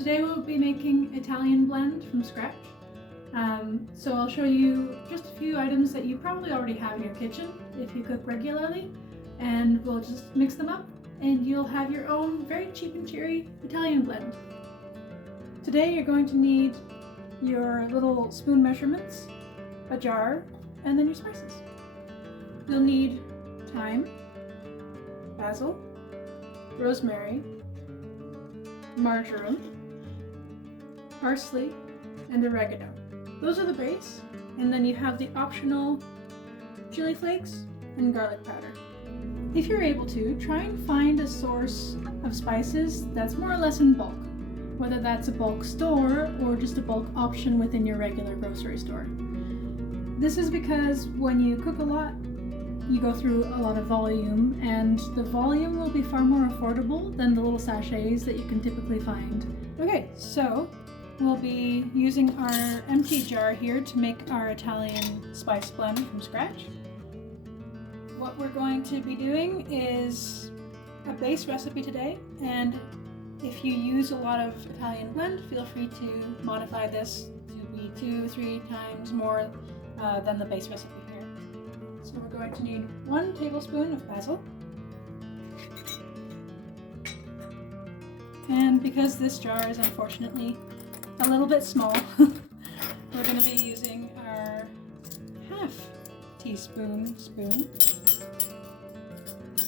Today we'll be making Italian blend from scratch. So I'll show you just a few items that you probably already have in your kitchen if you cook regularly, and we'll just mix them up and you'll have your own very cheap and cheery Italian blend. Today you're going to need your little spoon measurements, a jar, and then your spices. You'll need thyme, basil, rosemary, marjoram, parsley, and oregano. Those are the base, and then you have the optional chili flakes and garlic powder. If you're able to, try and find a source of spices that's more or less in bulk, whether that's a bulk store or just a bulk option within your regular grocery store. This is because when you cook a lot, you go through a lot of volume, and the volume will be far more affordable than the little sachets that you can typically find. Okay, so we'll be using our empty jar here to make our Italian spice blend from scratch. What we're going to be doing is a base recipe today, and if you use a lot of Italian blend, feel free to modify this to be 2-3 times more than the base recipe here. So we're going to need 1 tablespoon of basil. And because this jar is unfortunately a little bit small, we're going to be using our half teaspoon spoon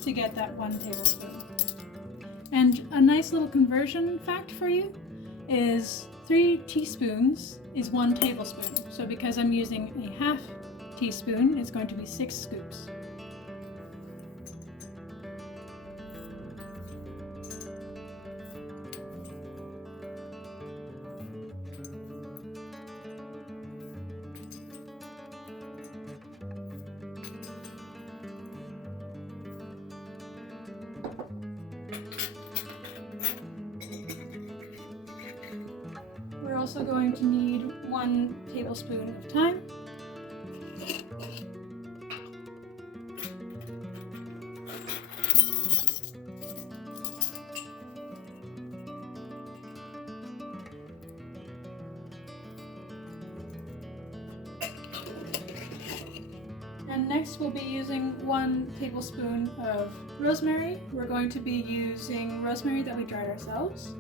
to get that 1 tablespoon. And a nice little conversion fact for you is 3 teaspoons is 1 tablespoon. So because I'm using a half teaspoon, it's going to be 6 scoops. We're also going to need 1 tablespoon of thyme, and next we'll be using 1 tablespoon of rosemary. We're going to be using rosemary that we dried ourselves.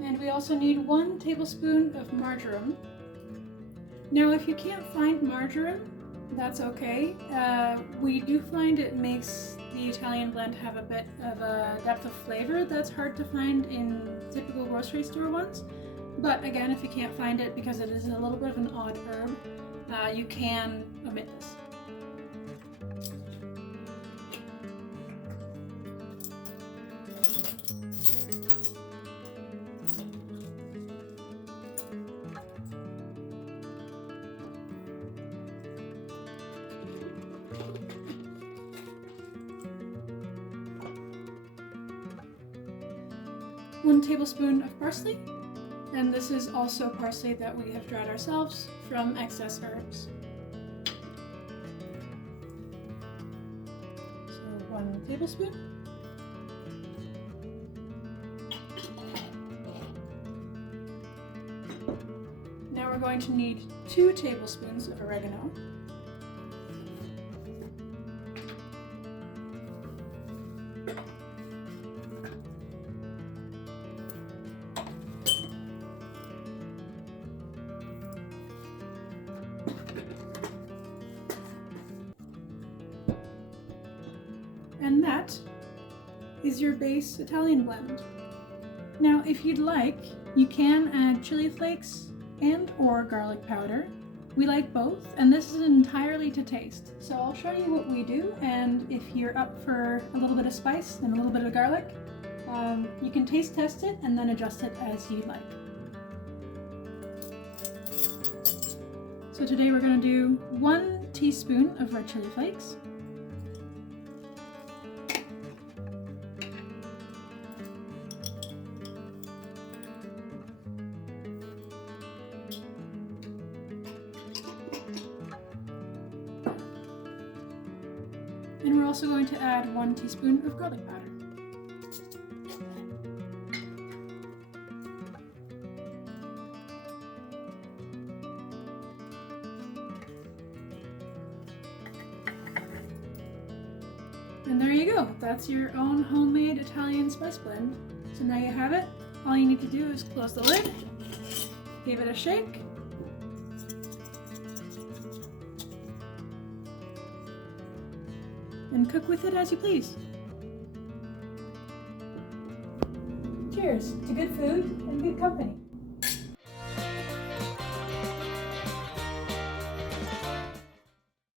And we also need 1 tablespoon of marjoram. Now, if you can't find marjoram, that's okay. We do find it makes the Italian blend have a bit of a depth of flavor that's hard to find in typical grocery store ones. But again, if you can't find it because it is a little bit of an odd herb, you can omit this. One tablespoon of parsley, and this is also parsley that we have dried ourselves from excess herbs. So 1 tablespoon. Now we're going to need 2 tablespoons of oregano. And that is your base Italian blend. Now, if you'd like, you can add chili flakes and or garlic powder. We like both, and this is entirely to taste. So I'll show you what we do, and if you're up for a little bit of spice and a little bit of garlic, You can taste test it and then adjust it as you like. So today we're going to do 1 teaspoon of red chili flakes, and we're also going to add 1 teaspoon of garlic powder. And there you go, that's your own homemade Italian spice blend. So now you have it, all you need to do is close the lid, give it a shake, and cook with it as you please. Cheers to good food and good company.